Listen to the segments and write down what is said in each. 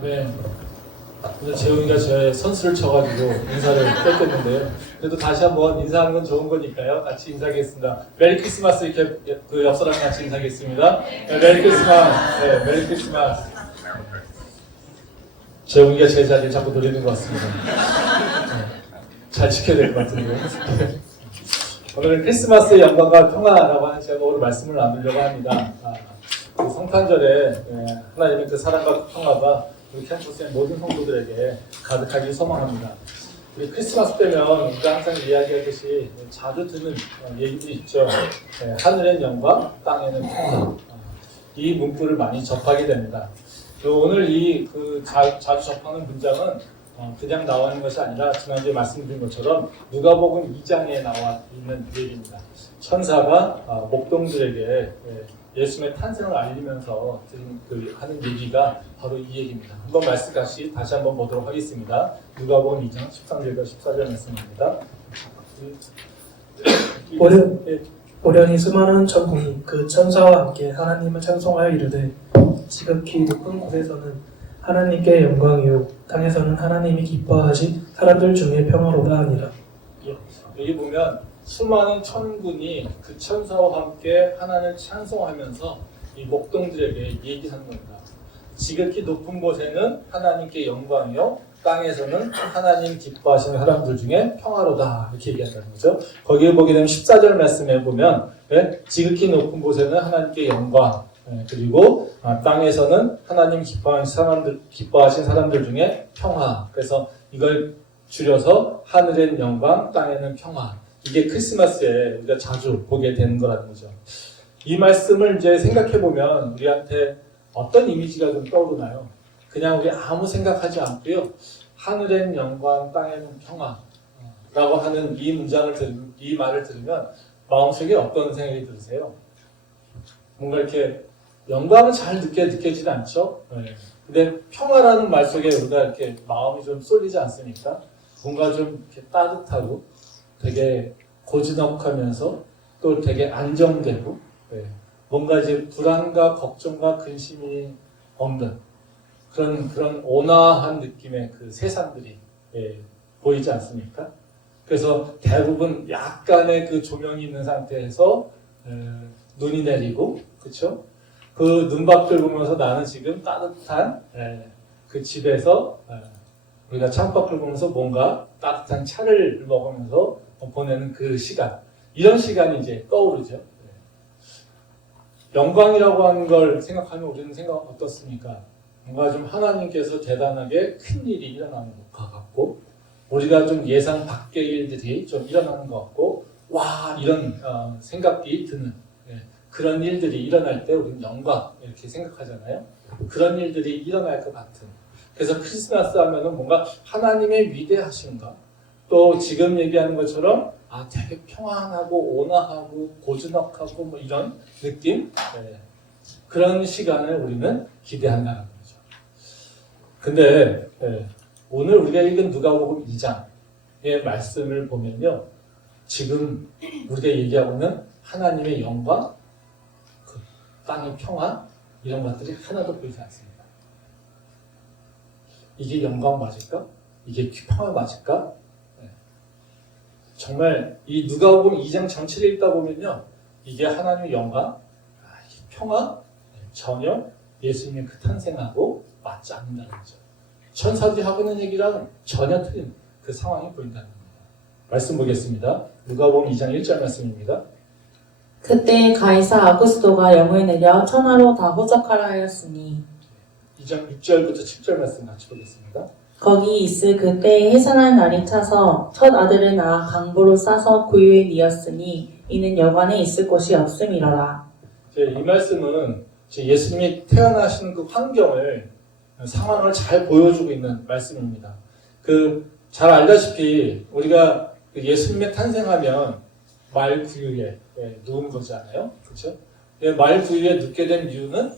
네. 오늘 재훈이가 제 선수를 쳐가지고 인사를 뺏겼는데요. 그래도 다시 한번 인사하는 건 좋은 거니까요. 같이 인사하겠습니다. 메리 크리스마스 이렇게 그 옆사람 같이 인사하겠습니다. 네, 메리 크리스마스. 네, 메리 크리스마스. 재훈이가 제 자리를 자꾸 노리는 것 같습니다. 네, 잘 지켜야 될 것 같은데요. 오늘은 크리스마스의 영광과 평화라고 하는 제목으로 말씀을 나누려고 합니다. 그 성탄절에 하나님의 그 사랑과 평화가 우리 캠퍼스의 모든 성도들에게 가득하길 소망합니다. 우리 크리스마스 때면 우리가 항상 이야기하듯이 자주 듣는 얘기도 있죠. 하늘엔 영광, 땅에는 평화. 이 문구를 많이 접하게 됩니다. 오늘 자주 접하는 문장은 그냥 나와 있는 것이 아니라 지난주에 말씀드린 것처럼 누가복음 2장에 나와 있는 얘기입니다. 천사가 목동들에게 예수님의 탄생을 알리면서 하는 얘기가 바로 이 얘기입니다. 한번 말씀 다시 한번 보도록 하겠습니다. 누가복음 2장 13절과 14절 말씀입니다. 오련히 수많은 천군이 그 천사와 함께 하나님을 찬송하여 이르되 지극히 높은 곳에서는 하나님께 영광이요 땅에서는 하나님이 기뻐하신 사람들 중에 평화로다 하니라. 여기 보면 수많은 천군이 그 천사와 함께 하나님을 찬송하면서 이 목동들에게 얘기하는 겁니다. 지극히 높은 곳에는 하나님께 영광이요 땅에서는 하나님 기뻐하시는 사람들 중에 평화로다 이렇게 얘기한다는 거죠. 거기에 보게 되면 14절 말씀에 보면 지극히 높은 곳에는 하나님께 영광 그리고 땅에서는 하나님 기뻐하신 사람들 중에 평화. 그래서 이걸 줄여서 하늘엔 영광, 땅에는 평화. 이게 크리스마스에 우리가 자주 보게 되는 거라는 거죠. 이 말씀을 이제 생각해 보면 우리한테 어떤 이미지가 좀 떠오르나요? 그냥 우리 아무 생각하지 않고요. 하늘엔 영광, 땅에는 평화라고 하는 이 말을 들으면 마음속에 어떤 생각이 드세요? 뭔가 이렇게 영광은 잘 느껴지지 않죠? 네. 근데 평화라는 말 속에 우리가 이렇게 마음이 좀 쏠리지 않습니까? 뭔가 좀 이렇게 따뜻하고 되게 고즈넉하면서 또 되게 안정되고 네. 뭔가 이제 불안과 걱정과 근심이 없는 그런 온화한 느낌의 그 세상들이 보이지 않습니까? 그래서 대부분 약간의 그 조명이 있는 상태에서 눈이 내리고 그렇죠? 그 눈밖을 보면서 나는 지금 따뜻한 그 집에서 우리가 창밖을 보면서 뭔가 따뜻한 차를 먹으면서 보내는 그 시간 이런 시간이 이제 떠오르죠. 영광이라고 하는 걸 생각하면 우리는 생각 어떻습니까? 뭔가 좀 하나님께서 대단하게 큰 일이 일어나는 것 같고 우리가 좀 예상 밖의 일들이 좀 일어나는 것 같고 와 이런 생각이 드는 그런 일들이 일어날 때 우리는 영광 이렇게 생각하잖아요. 그런 일들이 일어날 것 같은. 그래서 크리스마스 하면은 뭔가 하나님의 위대하신가 또 지금 얘기하는 것처럼 되게 평안하고 온화하고 고즈넉하고 뭐 이런 느낌 그런 시간을 우리는 기대한다는 거죠. 근데 오늘 우리가 읽은 누가복음 2장의 말씀을 보면요. 지금 우리가 얘기하고 있는 하나님의 영광 땅의 평화 이런 것들이 하나도 보이지 않습니다. 이게 영광 맞을까? 이게 평화 맞을까? 정말 이 누가복음 2장 전체를 읽다 보면요. 이게 하나님의 영광, 평화 전혀 예수님의 그 탄생하고 맞지 않는다는 거죠. 천사들이 하고 있는 얘기랑 전혀 틀린 그 상황이 보인다는 겁니다. 말씀 보겠습니다. 누가복음 2장 1절 말씀입니다. 그때 가이사 아구스도가 영을 내려 천하로 다 호적하라 하였으니 2장 6절부터 10절 말씀 같이 보겠습니다. 거기 있을 그때에 해산할 날이 차서 첫 아들을 낳아 강보로 싸서 구유에 뉘었으니 이는 여관에 있을 곳이 없음이러라. 이 말씀은 예수님이 태어나신 그 환경을 상황을 잘 보여주고 있는 말씀입니다. 잘 알다시피 우리가 예수님의 탄생하면 말 구유에 누운 거잖아요. 그렇죠? 말 구유에 눕게 된 이유는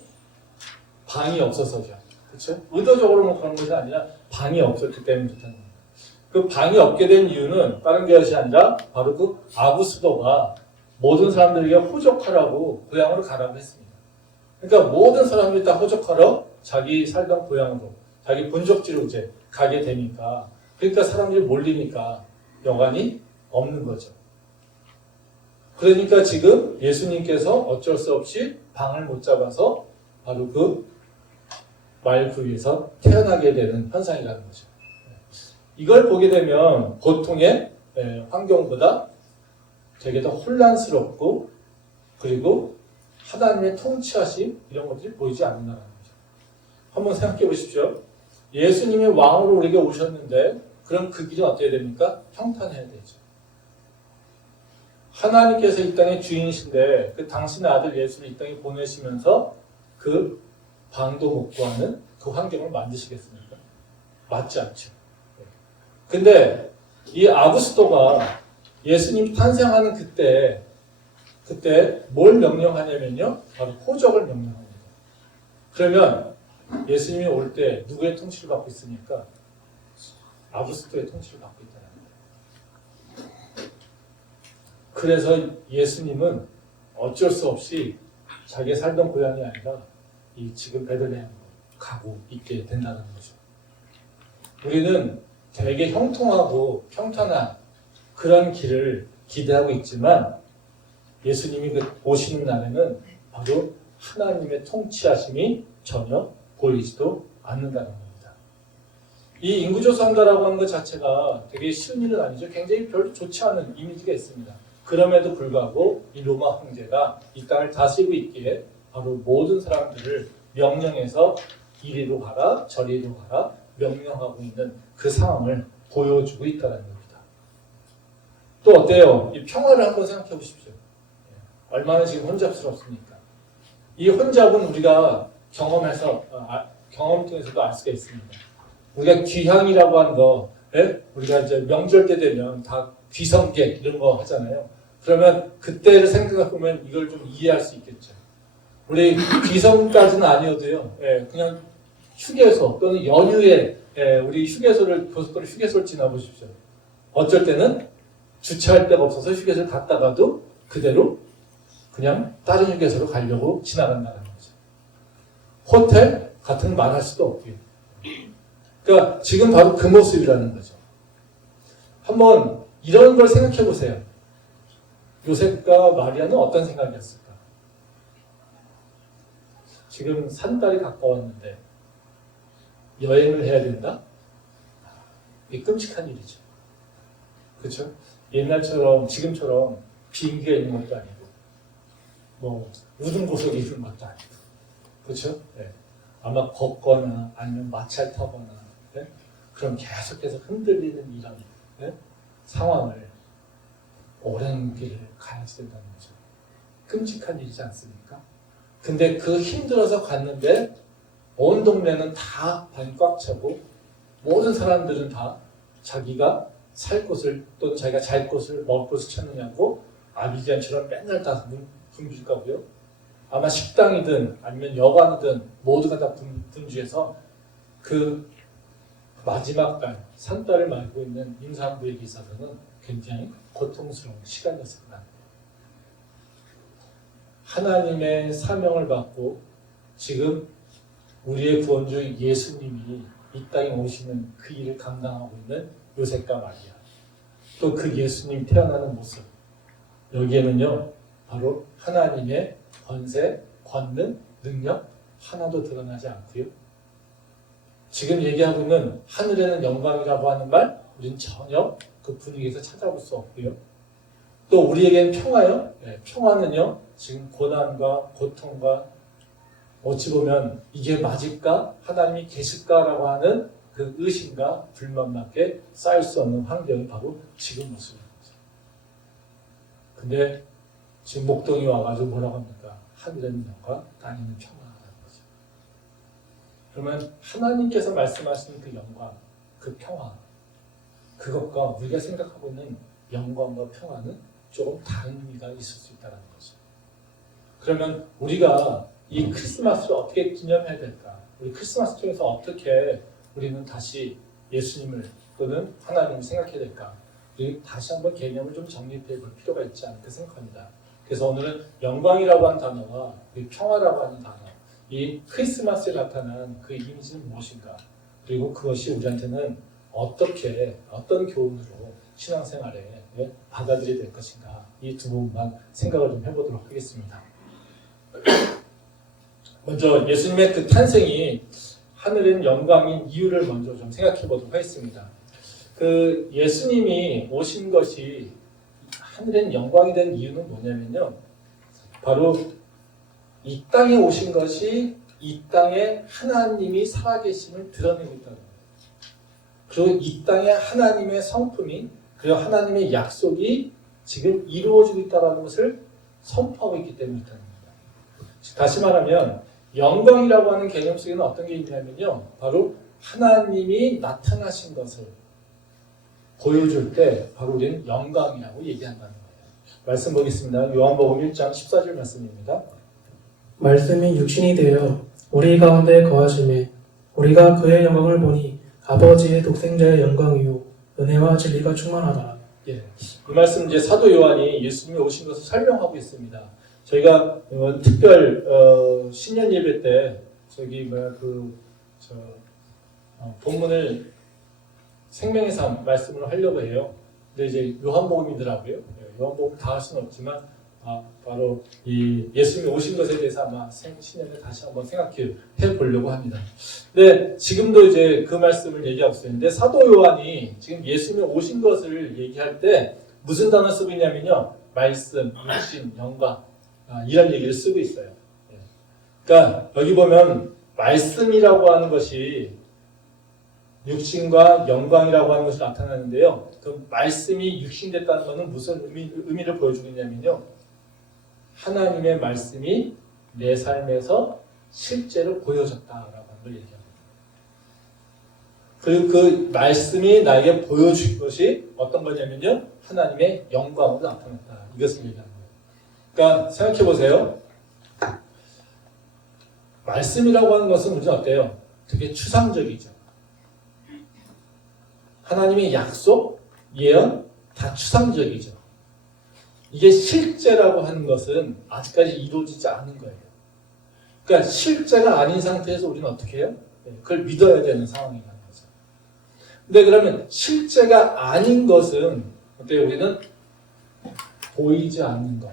방이 없어서죠. 그렇죠? 의도적으로 그런 것이 아니라 방이 없었기 때문에 좋다는 겁니다. 그 방이 없게 된 이유는 다른 것이 아니라 바로 그 아구스도가 모든 사람들에게 호적하라고 고향으로 가라고 했습니다. 그러니까 모든 사람들이 다 호적하러 자기 살던 고향으로 자기 본적지로 이제 가게 되니까 그러니까 사람들이 몰리니까 여관이 없는 거죠. 그러니까 지금 예수님께서 어쩔 수 없이 방을 못 잡아서 바로 그 말 그 위에서 태어나게 되는 현상이라는 거죠. 이걸 보게 되면 보통의 환경보다 되게 더 혼란스럽고 그리고 하나님의 통치하심 이런 것들이 보이지 않는다는 거죠. 한번 생각해 보십시오. 예수님이 왕으로 우리에게 오셨는데 그럼 그 길은 어떻게 됩니까? 평탄해야 되죠. 하나님께서 이 땅의 주인이신데 그 당신의 아들 예수를 이 땅에 보내시면서 그 방도 못 구하는 그 환경을 만드시겠습니까? 맞지 않죠. 근데 이 아구스토가 예수님 탄생하는 그때 뭘 명령하냐면요. 바로 호적을 명령합니다. 그러면 예수님이 올 때 누구의 통치를 받고 있습니까? 아구스토의 통치를 받고 있다는 거예요. 그래서 예수님은 어쩔 수 없이 자기 살던 고향이 아니라 이 지금 베들레헴으로 가고 있게 된다는 거죠. 우리는 되게 형통하고 평탄한 그런 길을 기대하고 있지만 예수님이 그 오시는 날에는 바로 하나님의 통치하심이 전혀 보이지도 않는다는 겁니다. 이 인구조사한다라고 하는 것 자체가 되게 쉬운 일은 아니죠. 굉장히 별로 좋지 않은 이미지가 있습니다. 그럼에도 불구하고 이 로마 황제가 이 땅을 다스리고 있기에 바로 모든 사람들을 명령해서 이리로 가라 저리로 가라 명령하고 있는 그 상황을 보여주고 있다는 겁니다. 또 어때요? 이 평화를 한번 생각해 보십시오. 얼마나 지금 혼잡스럽습니까? 이 혼잡은 우리가 경험해서 경험 통해서도 알 수가 있습니다. 우리가 귀향이라고 하는 거, 우리가 이제 명절 때 되면 다 귀성객 이런 거 하잖아요. 그러면 그때를 생각해 보면 이걸 좀 이해할 수 있겠죠. 우리 귀성까지는 아니어도요, 그냥 휴게소 또는 연휴에 우리 휴게소를 고속도로 휴게소를 지나보십시오. 어쩔 때는 주차할 데가 없어서 휴게소를 갔다가도 그대로 그냥 다른 휴게소로 가려고 지나간다는 거죠. 호텔 같은 거 말할 수도 없고요. 그러니까 지금 바로 그 모습이라는 거죠. 한번 이런 걸 생각해 보세요. 요셉과 마리아는 어떤 생각이었을까? 지금 산달이 가까웠는데 여행을 해야 된다? 이게 끔찍한 일이죠. 그렇죠? 옛날처럼 지금처럼 비행기가 있는 것도 아니고 뭐 우등고속이 있는 것도 아니고 그렇죠? 네. 아마 걷거나 아니면 마차를 타거나 네? 그럼 계속해서 흔들리는 이런 네? 상황을 오랜 길을 가야지 된다는 거죠. 끔찍한 일이지 않습니까? 근데 그 힘들어서 갔는데 온 동네는 다 방이 꽉 차고 모든 사람들은 다 자기가 살 곳을 또는 자기가 잘 곳을 먹을 곳을 찾느냐고 아비지안처럼 맨날 다 굶길 거고요. 아마 식당이든 아니면 여관이든 모두가 다 분주해서 그 마지막 달 산달을 말고 있는 임산부에게 있어서는 굉장히 고통스러운 시간이었을 것 같아요. 하나님의 사명을 받고 지금 우리의 구원주 예수님이 이 땅에 오시는 그 일을 감당하고 있는 요셉과 마리아, 또 그 예수님 태어나는 모습, 여기에는요 바로 하나님의 권세, 권능, 능력 하나도 드러나지 않고요. 지금 얘기하고 있는 하늘에는 영광이라고 하는 말 우리는 전혀 그 분위기에서 찾아볼 수 없고요. 또 우리에게는 평화요. 네, 평화는요 지금 고난과 고통과 어찌 보면 이게 맞을까? 하나님이 계실까라고 하는 그 의심과 불만밖에 쌓일 수 없는 환경이 바로 지금 모습입니다. 근데 지금 목동이 와가지고 뭐라고 합니까? 하늘에는 영광, 땅에는 평화라는 거죠. 그러면 하나님께서 말씀하시는 그 영광, 그 평화, 그것과 우리가 생각하고 있는 영광과 평화는 조금 다른 의미가 있을 수 있다는 거죠. 그러면 우리가 이 크리스마스를 어떻게 기념해야 될까? 우리 크리스마스 통해서 어떻게 우리는 다시 예수님을 또는 하나님을 생각해야 될까? 우리 다시 한번 개념을 좀 정립해 볼 필요가 있지 않을까 생각합니다. 그래서 오늘은 영광이라고 하는 단어와 평화라고 하는 단어, 이 크리스마스에 나타난 그 이미지는 무엇인가? 그리고 그것이 우리한테는 어떤 교훈으로 신앙생활에 받아들여야 될 것인가, 이 두 부분만 생각을 좀 해보도록 하겠습니다. 먼저 예수님의 그 탄생이 하늘엔 영광인 이유를 먼저 좀 생각해 보도록 하겠습니다. 그 예수님이 오신 것이 하늘엔 영광이 된 이유는 뭐냐면요, 바로 이 땅에 오신 것이 이 땅에 하나님이 살아계심을 드러내고 있다는 거예요. 그리고 이 땅에 하나님의 성품이, 그리고 하나님의 약속이 지금 이루어지고 있다는 것을 선포하고 있기 때문에 있다는 겁니다. 다시 말하면 영광이라고 하는 개념 속에는 어떤 게 있냐면요, 바로 하나님이 나타나신 것을 보여줄 때 바로 우리는 영광이라고 얘기한다는 거예요. 말씀 보겠습니다. 요한복음 1장 14절 말씀입니다. 말씀이 육신이 되어 우리 가운데 거하심에 우리가 그의 영광을 보니 아버지의 독생자의 영광이요 은혜와 진리가 충만하다. 예, 이 말씀 이제 사도 요한이 예수님이 오신 것을 설명하고 있습니다. 저희가 특별 신년 예배 때 본문을 생명의 삶 말씀을 하려고 해요. 근데 이제 요한복음이더라고요. 요한복음 다 할 수는 없지만 바로 이 예수님이 오신 것에 대해서 아마 신년에 다시 한번 생각해 보려고 합니다. 근데 지금도 이제 그 말씀을 얘기하고 있는데 사도 요한이 지금 예수님이 오신 것을 얘기할 때 무슨 단어 쓰고 있냐면요, 말씀, 육신, 영광 이런 얘기를 쓰고 있어요. 그러니까 여기 보면 말씀이라고 하는 것이 육신과 영광이라고 하는 것이 나타나는데요. 그 말씀이 육신됐다는 것은 무슨 의미를 보여주고 있냐면요, 하나님의 말씀이 내 삶에서 실제로 보여졌다라고 하는 걸 얘기합니다. 그리고 그 말씀이 나에게 보여준 것이 어떤 거냐면요, 하나님의 영광으로 나타났다. 이것을 얘기하는 거예요. 그러니까 생각해 보세요. 말씀이라고 하는 것은 우리는 어때요? 되게 추상적이죠. 하나님의 약속, 예언 다 추상적이죠. 이게 실제라고 하는 것은 아직까지 이루어지지 않은 거예요. 그러니까 실제가 아닌 상태에서 우리는 어떻게 해요? 그걸 믿어야 되는 상황이라는 거죠. 근데 그러면 실제가 아닌 것은 어때요? 우리는 보이지 않는 것,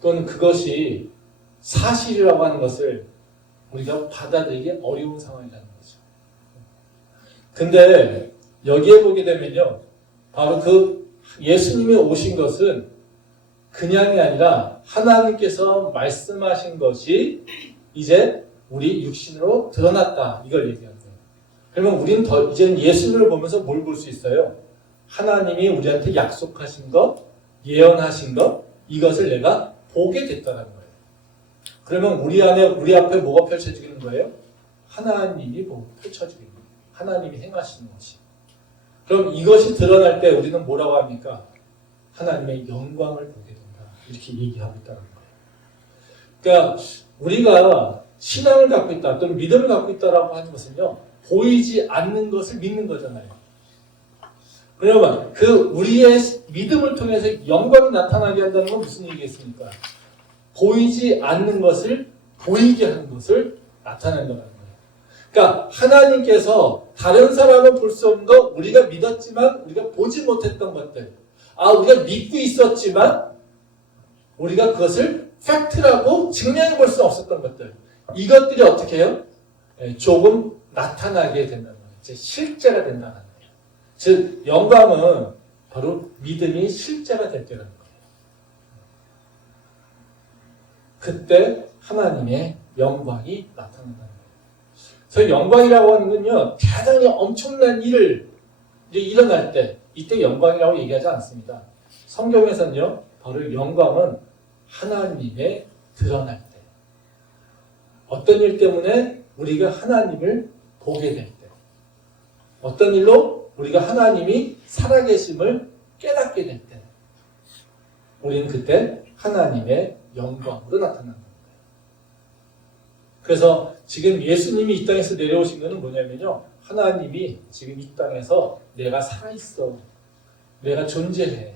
또는 그것이 사실이라고 하는 것을 우리가 받아들이기 어려운 상황이라는 거죠. 근데 여기에 보게 되면요, 바로 그 예수님이 오신 것은 그냥이 아니라 하나님께서 말씀하신 것이 이제 우리 육신으로 드러났다, 이걸 얘기하는 거예요. 그러면 우리는 이제는 예수님을 보면서 뭘 볼 수 있어요? 하나님이 우리한테 약속하신 것, 예언하신 것, 이것을 내가 보게 됐다는 거예요. 그러면 우리 앞에 뭐가 펼쳐지는 거예요? 하나님이 펼쳐지는 거예요. 하나님이 행하시는 것이. 그럼 이것이 드러날 때 우리는 뭐라고 합니까? 하나님의 영광을 보게 된다, 이렇게 얘기하고 있다는 거예요. 그러니까 우리가 신앙을 갖고 있다, 또는 믿음을 갖고 있다라고 하는 것은요, 보이지 않는 것을 믿는 거잖아요. 그러면 그 우리의 믿음을 통해서 영광이 나타나게 한다는 건 무슨 얘기겠습니까? 보이지 않는 것을 보이게 하는 것을 나타낸다는 거예요. 그러니까 하나님께서 다른 사람은 볼 수 없는 것, 우리가 믿었지만 우리가 보지 못했던 것들, 우리가 믿고 있었지만 우리가 그것을 팩트라고 증명해 볼 수 없었던 것들, 이것들이 어떻게 해요? 조금 나타나게 된다는 거예요. 이제 실제가 된다는 거예요. 즉 영광은 바로 믿음이 실제가 될 때라는 거예요. 그때 하나님의 영광이 나타난다는 거예요. 그래서 영광이라고 하는 건요, 대단히 엄청난 일을 일어날 때, 이때 영광이라고 얘기하지 않습니다. 성경에서는요, 바로 영광은 하나님의 드러날 때, 어떤 일 때문에 우리가 하나님을 보게 될 때, 어떤 일로 우리가 하나님이 살아계심을 깨닫게 될 때, 우리는 그때 하나님의 영광으로 나타나는 거예요. 그래서 지금 예수님이 이 땅에서 내려오신 것은 뭐냐면요, 하나님이 지금 이 땅에서 내가 살아있어, 내가 존재해,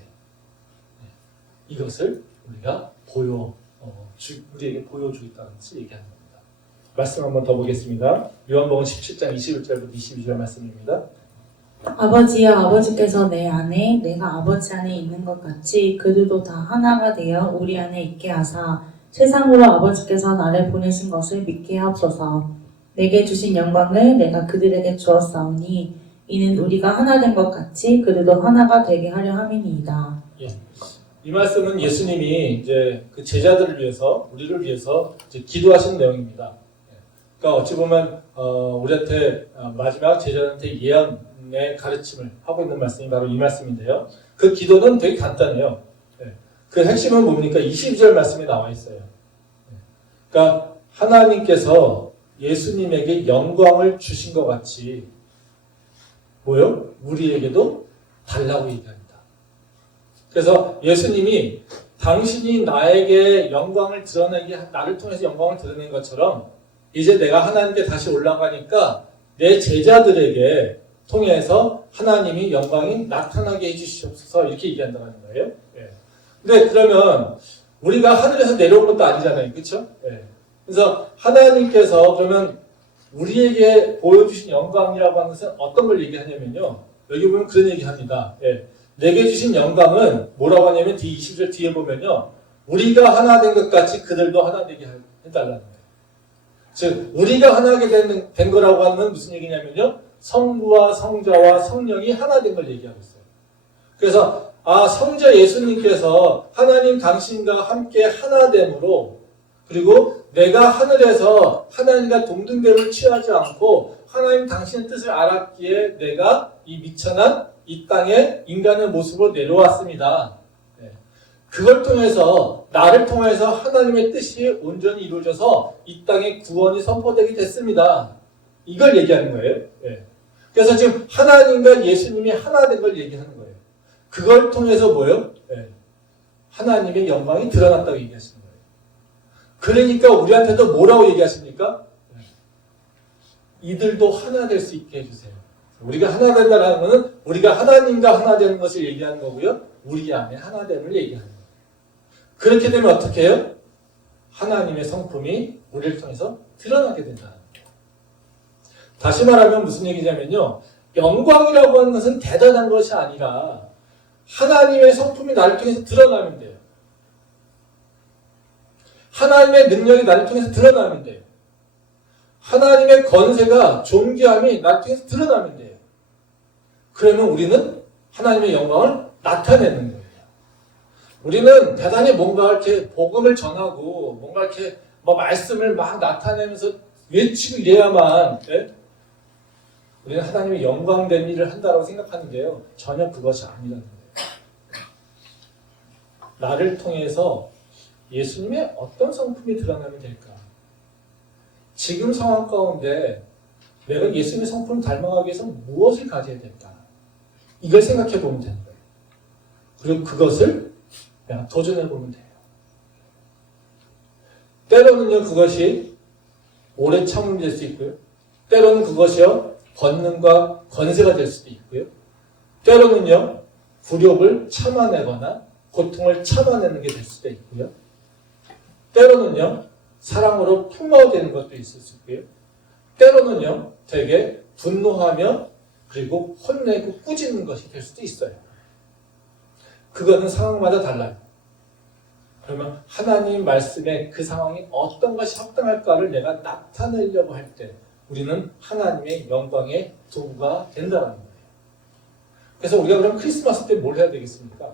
이것을 우리가 우리에게 보여주고 있다는 것을 얘기하는 겁니다. 말씀 한번 더 보겠습니다. 요한복음 17장 21절부터 22절 말씀입니다. 아버지여 아버지께서 내 안에 내가 아버지 안에 있는 것 같이 그들도 다 하나가 되어 우리 안에 있게 하사 세상으로 아버지께서 나를 보내신 것을 믿게 하옵소서. 내게 주신 영광을 내가 그들에게 주었사오니 이는 우리가 하나 된 것 같이 그들도 하나가 되게 하려 함이니이다. 이 말씀은 예수님이 이제 그 제자들을 위해서, 우리를 위해서 이제 기도하신 내용입니다. 그러니까 어찌 보면 우리한테 마지막 제자들한테 예언의 가르침을 하고 있는 말씀이 바로 이 말씀인데요. 그 기도는 되게 간단해요. 그 핵심은 뭡니까? 22절 말씀에 나와 있어요. 그러니까 하나님께서 예수님에게 영광을 주신 것 같이 뭐요? 우리에게도 달라고 얘기합니다. 그래서 예수님이 당신이 나에게 영광을 드러내게, 나를 통해서 영광을 드러낸 것처럼 이제 내가 하나님께 다시 올라가니까 내 제자들에게 통해서 하나님이 영광이 나타나게 해주시옵소서 이렇게 얘기한다는 거예요. 근데 그러면 우리가 하늘에서 내려온 것도 아니잖아요. 그렇죠? 그래서 하나님께서 그러면 우리에게 보여주신 영광이라고 하는 것은 어떤 걸 얘기하냐면요. 여기 보면 그런 얘기합니다. 내게 주신 영광은 뭐라고 하냐면 뒤 20절 뒤에 보면요. 우리가 하나 된 것 같이 그들도 하나 되게 해달라는 거예요. 즉 우리가 하나 된 거라고 하는 건 무슨 얘기냐면요. 성부와 성자와 성령이 하나 된 걸 얘기하고 있어요. 그래서 성자 예수님께서 하나님 당신과 함께 하나됨으로 그리고 내가 하늘에서 하나님과 동등됨을 취하지 않고 하나님 당신의 뜻을 알았기에 내가 이 미천한 이 땅에 인간의 모습으로 내려왔습니다. 그걸 통해서 나를 통해서 하나님의 뜻이 온전히 이루어져서 이 땅에 구원이 선포되게 됐습니다. 이걸 얘기하는 거예요. 그래서 지금 하나님과 예수님이 하나 된 걸 얘기하는 거예요. 그걸 통해서 뭐예요? 하나님의 영광이 드러났다고 얘기하시는 거예요. 그러니까 우리한테도 뭐라고 얘기하십니까? 이들도 하나 될 수 있게 해주세요. 우리가 하나 된다는 것은 우리가 하나님과 하나 되는 것을 얘기하는 거고요. 우리 안에 하나됨을 얘기하는 거예요. 그렇게 되면 어떻게 해요? 하나님의 성품이 우리를 통해서 드러나게 된다는 거예요. 다시 말하면 무슨 얘기냐면요. 영광이라고 하는 것은 대단한 것이 아니라 하나님의 성품이 나를 통해서 드러나면 돼요. 하나님의 능력이 나를 통해서 드러나면 돼요. 하나님의 권세가 존귀함이 나를 통해서 드러나면 돼요. 그러면 우리는 하나님의 영광을 나타내는 거예요. 우리는 대단히 뭔가 이렇게 복음을 전하고 뭔가 이렇게 말씀을 막 나타내면서 외치고 이래야만 우리는 하나님의 영광된 일을 한다고 생각하는데요. 전혀 그것이 아니라는 거예요. 나를 통해서 예수님의 어떤 성품이 드러나면 될까? 지금 상황 가운데 내가 예수님의 성품을 닮아가기 위해서 무엇을 가져야 될까? 이걸 생각해 보면 되는 거예요. 그리고 그것을 내가 도전해 보면 돼요. 때로는요, 그것이 오래 참음이 될 수 있고요. 때로는 그것이요, 권능과 권세가 될 수도 있고요. 때로는요, 굴욕을 참아내거나 고통을 참아내는 게 될 수도 있고요. 때로는요, 사랑으로 풍마되는 것도 있을 수 있고요. 때로는요, 되게 분노하며 그리고 혼내고 꾸짖는 것이 될 수도 있어요. 그거는 상황마다 달라요. 그러면 하나님 말씀에 그 상황이 어떤 것이 합당할까를 내가 나타내려고 할 때 우리는 하나님의 영광의 도구가 된다는 거예요. 그래서 우리가 그럼 크리스마스 때 뭘 해야 되겠습니까?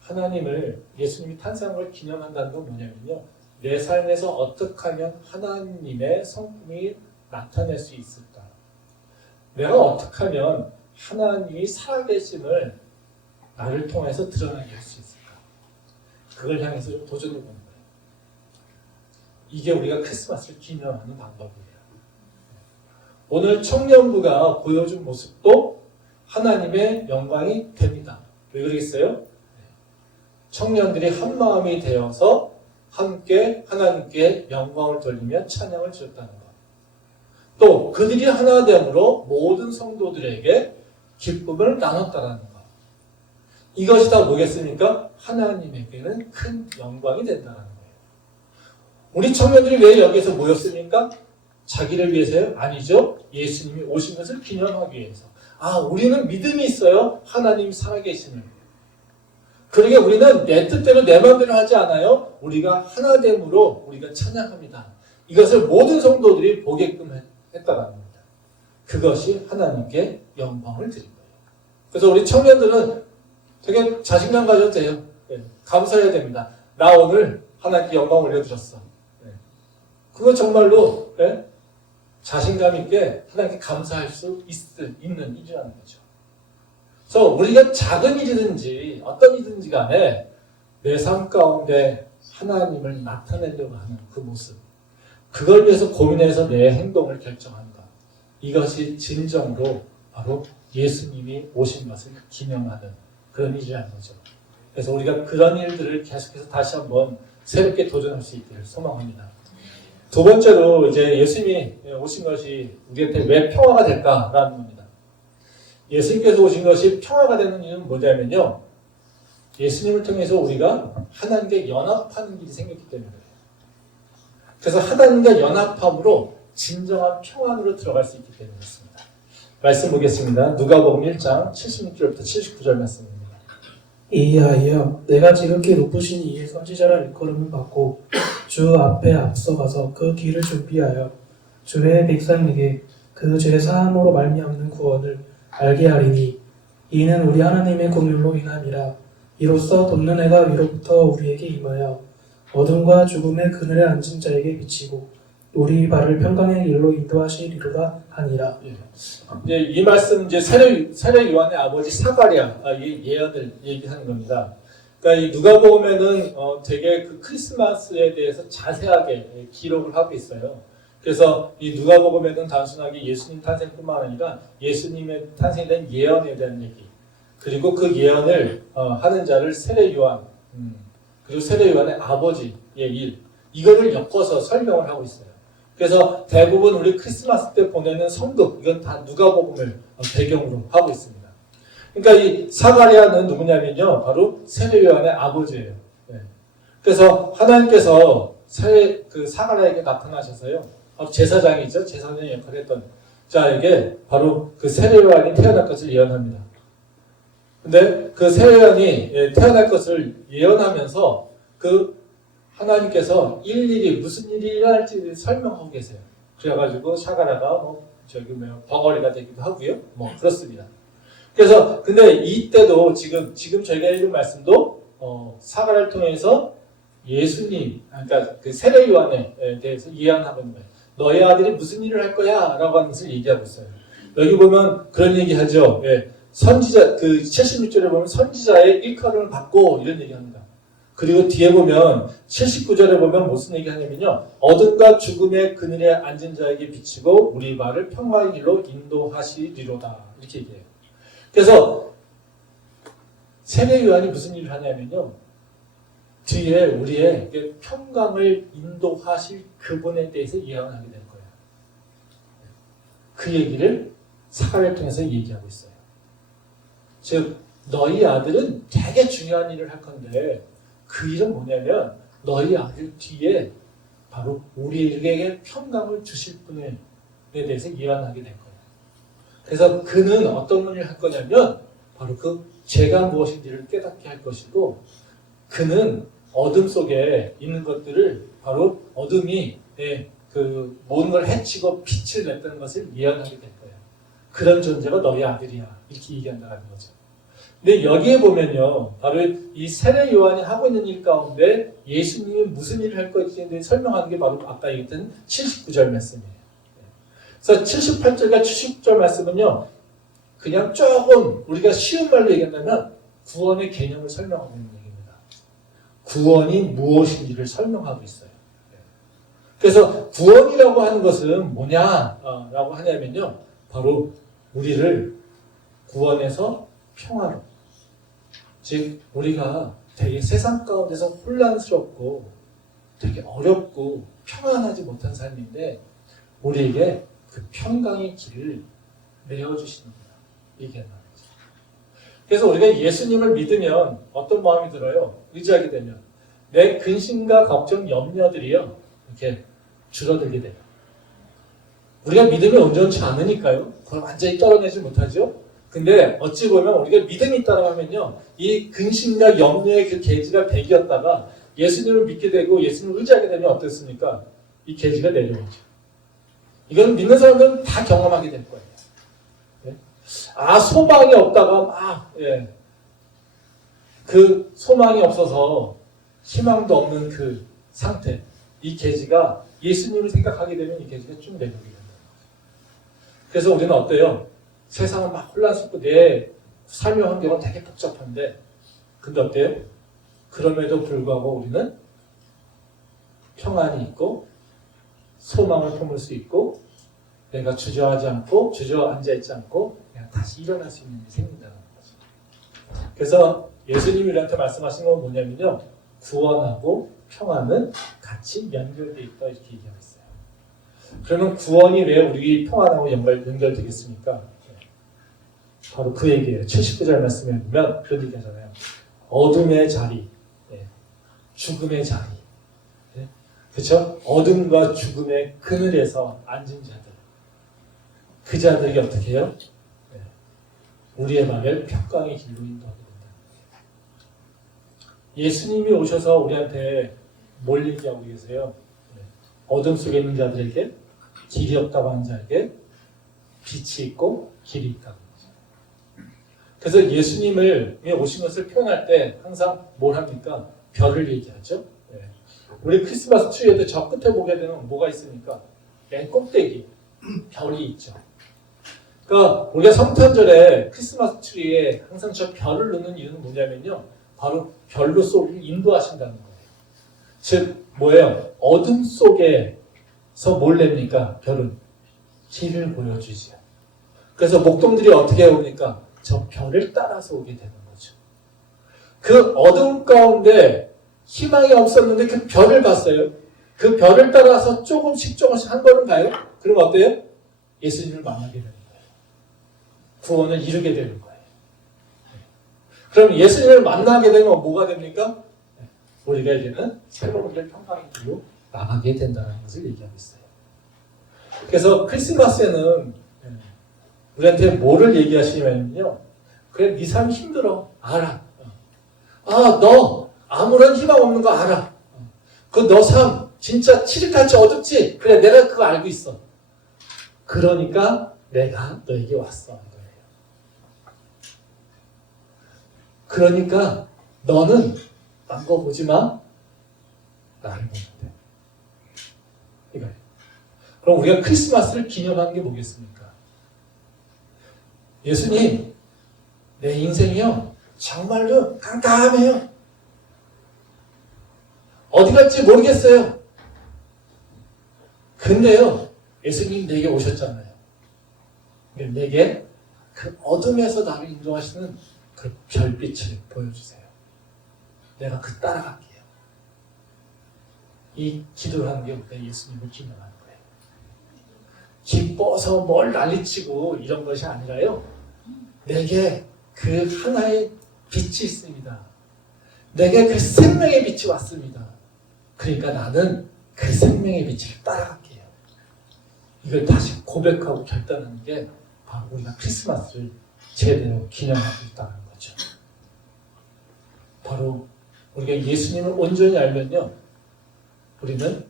하나님을, 예수님이 탄생한 걸 기념한다는 건 뭐냐면요. 내 삶에서 어떻게 하면 하나님의 성품이 나타낼 수 있을까? 내가 어떻게 하면 하나님이 살아계심을 나를 통해서 드러나게 할 수 있을까? 그걸 향해서 좀 도전해보는 거예요. 이게 우리가 크리스마스를 기념하는 방법이에요. 오늘 청년부가 보여준 모습도 하나님의 영광이 됩니다. 왜 그러겠어요? 청년들이 한 마음이 되어서 함께 하나님께 영광을 돌리며 찬양을 드렸다는 것. 또 그들이 하나됨으로 모든 성도들에게 기쁨을 나눴다는 것. 이것이 다 뭐겠습니까? 하나님에게는 큰 영광이 된다는 거예요. 우리 청년들이 왜 여기서 모였습니까? 자기를 위해서요? 아니죠. 예수님이 오신 것을 기념하기 위해서. 아, 우리는 믿음이 있어요. 하나님 살아계심을. 그러게 우리는 내 뜻대로 내 마음대로 하지 않아요. 우리가 하나됨으로 우리가 찬양합니다. 이것을 모든 성도들이 보게끔 했다는 겁니다. 그것이 하나님께 영광을 드린 거예요. 그래서 우리 청년들은 되게 자신감 가져도 돼요. 네, 감사해야 됩니다. 나 오늘 하나님께 영광 올려드렸어. 네. 그거 정말로 네? 자신감 있게 하나님께 감사할 수 있는 일이라는 거죠. 그래서 우리가 작은 일이든지 어떤 일이든지 간에 내 삶 가운데 하나님을 나타내려고 하는 그 모습, 그걸 위해서 고민해서 내 행동을 결정한다. 이것이 진정으로 바로 예수님이 오신 것을 기념하는 그런 일이라는 거죠. 그래서 우리가 그런 일들을 계속해서 다시 한번 새롭게 도전할 수 있기를 소망합니다. 두 번째로 이제 예수님이 오신 것이 우리한테 왜 평화가 될까라는 겁니다. 예수님께서 오신 것이 평화가 되는 이유는 뭐냐면요. 예수님을 통해서 우리가 하나님께 연합하는 일이 생겼기 때문에 그래요. 그래서 하나님과 연합함으로 진정한 평안으로 들어갈 수 있기 때문에 그렇습니다. 말씀 보겠습니다. 누가복음 1장 76절부터 79절 말씀입니다. 이하여 내가 지극히 높으신 이의 선지자라 일컬음을 받고 주 앞에 앞서가서 그 길을 준비하여 주의 백성에게 그 죄 사함으로 말미암는 구원을 알게 하리니 이는 우리 하나님의 긍휼로 인함이라. 이로써 돋는 해가 위로부터 우리에게 임하여 어둠과 죽음의 그늘에 앉은 자에게 비치고 우리 발을 평강의 길로 인도하시리로다 하니라. 이제 이 말씀 이제 세례 요한의 아버지 사가랴 이 예언을 얘기하는 겁니다. 그러니까 이 누가복음에는 되게 그 크리스마스에 대해서 자세하게 기록을 하고 있어요. 그래서 이 누가복음에는 단순하게 예수님 탄생뿐만 아니라 예수님의 탄생에 대한 예언에 대한 얘기, 그리고 그 예언을 하는 자를 세례 요한, 그리고 세례 요한의 아버지의 일, 이거를 엮어서 설명을 하고 있어요. 그래서 대부분 우리 크리스마스 때 보내는 성극, 이건 다 누가복음을 배경으로 하고 있습니다. 그러니까 이 사가랴는 누구냐면요, 바로 세례 요한의 아버지예요. 네. 그래서 하나님께서 그 사가랴에게 나타나셔서요, 제사장이죠, 제사장의 역할을 했던 자에게 바로 그 세례 요한이 태어날 것을 예언합니다. 근데 그 세례 요한이 태어날 것을 예언하면서 그 하나님께서 일일이 무슨 일이 일어날지 설명하고 계세요. 그래가지고 사가랴가 벙어리가 되기도 하고요. 그렇습니다. 그래서 근데 이때도 지금 저희가 읽은 말씀도 사가랴를 통해서 예수님, 그러니까 그 세례 요한에 대해서 예언하고 있는 거예요. 너의 아들이 무슨 일을 할 거야? 라고 하는 것을 얘기하고 있어요. 여기 보면 그런 얘기 하죠. 선지자, 그 76절에 보면 선지자의 일컬음을 받고 이런 얘기 합니다. 그리고 뒤에 보면 79절에 보면 무슨 얘기 하냐면요. 어둠과 죽음의 그늘에 앉은 자에게 비치고 우리 발을 평화의 길로 인도하시리로다. 이렇게 얘기해요. 그래서 세례 요한이 무슨 일을 하냐면요. 뒤에 우리의 평강을 인도하실 그분에 대해서 예언하게 될 거예요. 그 얘기를 사가랴를 통해서 얘기하고 있어요. 즉 너희 아들은 되게 중요한 일을 할 건데 그 일은 뭐냐면 너희 아들 뒤에 바로 우리에게 평강을 주실 분에 대해서 예언하게 될 거예요. 그래서 그는 어떤 일을 할 거냐면 바로 그 죄가 무엇인지를 깨닫게 할 것이고 그는 어둠 속에 있는 것들을 바로 어둠이 그 모든 걸 해치고 빛을 냈다는 것을 예언하게 될 거예요. 그런 존재가 너희 아들이야. 이렇게 얘기한다는 거죠. 근데 여기에 보면요. 바로 이 세례 요한이 하고 있는 일 가운데 예수님이 무슨 일을 할 것인지 설명하는 게 바로 아까 얘기했던 79절 말씀이에요. 그래서 78절과 79절 말씀은요. 그냥 조금 우리가 쉬운 말로 얘기한다면 구원의 개념을 설명하고 있는 얘기입니다. 구원이 무엇인지를 설명하고 있어요. 그래서 구원이라고 하는 것은 뭐냐라고 하냐면요. 바로 우리를 구원해서 평화로, 즉 우리가 되게 세상 가운데서 혼란스럽고 되게 어렵고 평안하지 못한 삶인데 우리에게 그 평강의 길을 내어주시는 거야. 얘기한다는 거죠. 그래서 우리가 예수님을 믿으면 어떤 마음이 들어요? 의지하게 되면 내 근심과 걱정, 염려들이요 이렇게 줄어들게 돼요. 우리가 믿음이 온전치 않으니까요. 그걸 완전히 떨어내지 못하죠. 근데 어찌 보면 우리가 믿음이 있다고 하면요. 이 근심과 염려의 그 계지가 백이었다가 예수님을 믿게 되고 예수님을 의지하게 되면 어떻습니까? 이 계지가 내려오죠. 이건 믿는 사람들은 다 경험하게 될 거예요. 네? 소망이 없다가 막, 그 소망이 없어서 희망도 없는 그 상태, 이 계지가 예수님을 생각하게 되면 이 계지가 쭉 내려오게 된다. 그래서 우리는 어때요? 세상은 막 혼란스럽고 내 삶의 환경은 되게 복잡한데, 근데 어때요? 그럼에도 불구하고 우리는 평안이 있고 소망을 품을 수 있고 내가 주저하지 않고 주저앉아 있지 않고 그냥 다시 일어날 수 있는 일이 생긴다는 거죠. 그래서 예수님이 우리한테 말씀하신 건 뭐냐면요. 구원하고 평안은 같이 연결되어 있다 이렇게 얘기하고 있어요. 그러면 구원이 왜 우리 평안하고 연결되겠습니까? 바로 그 얘기예요. 79절 말씀에 보면 그런 얘기 하잖아요. 어둠의 자리, 죽음의 자리, 그렇죠? 어둠과 죽음의 그늘에서 앉은 자들, 그 자들이 어떻게 해요? 우리의 말을 평강의 길로 인도하게 된다. 예수님이 오셔서 우리한테 뭘 얘기하고 계세요? 어둠 속에 있는 자들에게 길이 없다고 하는 자에게 빛이 있고 길이 있다고. 그래서 예수님을 오신 것을 표현할 때 항상 뭘 합니까? 별을 얘기하죠. 우리 크리스마스 트리에도 저 끝에 보게 되면 뭐가 있습니까? 맨 꼭대기 별이 있죠. 그러니까 우리가 성탄절에 크리스마스 트리에 항상 저 별을 넣는 이유는 뭐냐면요. 바로 별로 속을 인도하신다는 거예요. 즉 뭐예요? 어둠 속에서 뭘 냅니까? 별은 길을 보여주지요. 그래서 목동들이 어떻게 오니까 저 별을 따라서 오게 되는 거죠. 그 어둠 가운데 희망이 없었는데 그 별을 봤어요. 그 별을 따라서 조금씩 한 걸음 가요. 그럼 어때요? 예수님을 만나게 되는 거예요. 구원을 이루게 되는 거예요. 그럼 예수님을 만나게 되면 뭐가 됩니까? 우리가 이제는 새로운 길 평강의 길로 나가게 된다는 것을 얘기하고 있어요. 그래서 크리스마스에는 우리한테 뭐를 얘기하시냐면요. 그래, 네 삶 힘들어. 알아. 너 아무런 희망 없는 거 알아. 그 너 삶 진짜 칠흑같이 어둡지? 그래, 내가 그거 알고 있어. 그러니까 내가 너에게 왔어. 거예요. 그러니까 너는 딴 거 보지 마. 나를 보면 돼. 이거예요. 그럼 우리가 크리스마스를 기념하는 게 뭐겠습니까? 예수님, 내 인생이요. 정말로 깜깜해요. 어디 갈지 모르겠어요. 근데요, 예수님 내게 오셨잖아요. 내게 그 어둠에서 나를 인도하시는 그 별빛을 보여주세요. 내가 그 따라갈게요. 이 기도를 하는 게 우리가 예수님을 기념하는 거예요. 기뻐서 뭘 난리치고 이런 것이 아니라요. 내게 그 하나의 빛이 있습니다. 내게 그 생명의 빛이 왔습니다. 그러니까 나는 그 생명의 빛을 따라갈게요. 이걸 다시 고백하고 결단하는 게 바로 우리가 크리스마스를 제대로 기념하고 있다는 거죠. 바로 우리가 예수님을 온전히 알면요. 우리는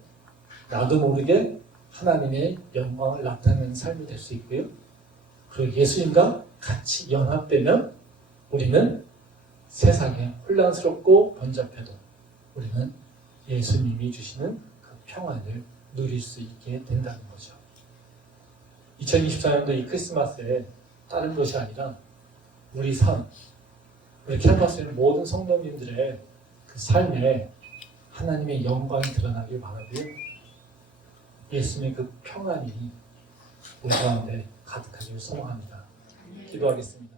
나도 모르게 하나님의 영광을 나타내는 삶이 될 수 있고요. 그리고 예수님과 같이 연합되면 우리는 세상에 혼란스럽고 번잡해도 우리는 예수님이 주시는 그 평안을 누릴 수 있게 된다는 거죠. 2024년도 이 크리스마스에 다른 것이 아니라 우리 삶, 우리 캠퍼스에 있는 모든 성도님들의 그 삶에 하나님의 영광이 드러나길 바라고요. 예수님의 그 평안이 우리 가운데 가득하기를 소망합니다. 기도하겠습니다.